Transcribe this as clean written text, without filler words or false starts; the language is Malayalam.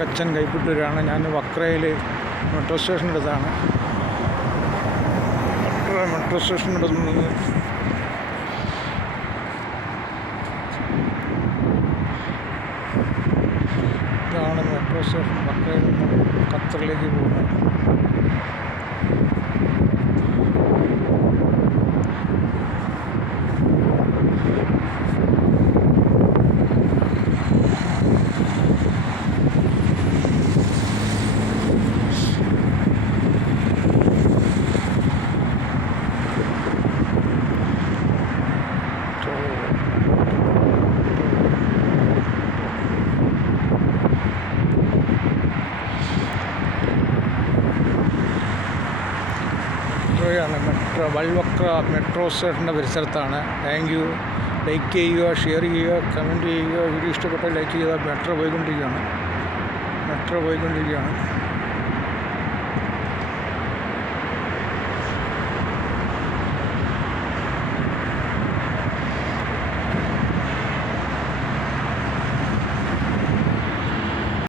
തങ്കച്ചൻ കൈപ്പറ്റൂരാണ്. ഞാൻ വക്രയിൽ മെട്രോ സ്റ്റേഷൻ്റെ അടുത്താണ്. മെട്രോ സ്റ്റേഷൻ്റെ അടുത്ത് ഇതാണ് മെട്രോ സ്റ്റേഷൻ. വക്രയിൽ നിന്ന് ഖത്തറിലേക്ക് പോകുന്നത്. വൽവക്ര മെട്രോ സ്റ്റേഷൻ്റെ പരിസരത്താണ്. Thank you. ലൈക്ക് ചെയ്യുക, ഷെയർ ചെയ്യുക, കമൻറ്റ് ചെയ്യുക. വീഡിയോ ഇഷ്ടപ്പെട്ടാൽ ലൈക്ക് ചെയ്യുക. മെട്രോ പോയിക്കൊണ്ടിരിക്കുകയാണ്.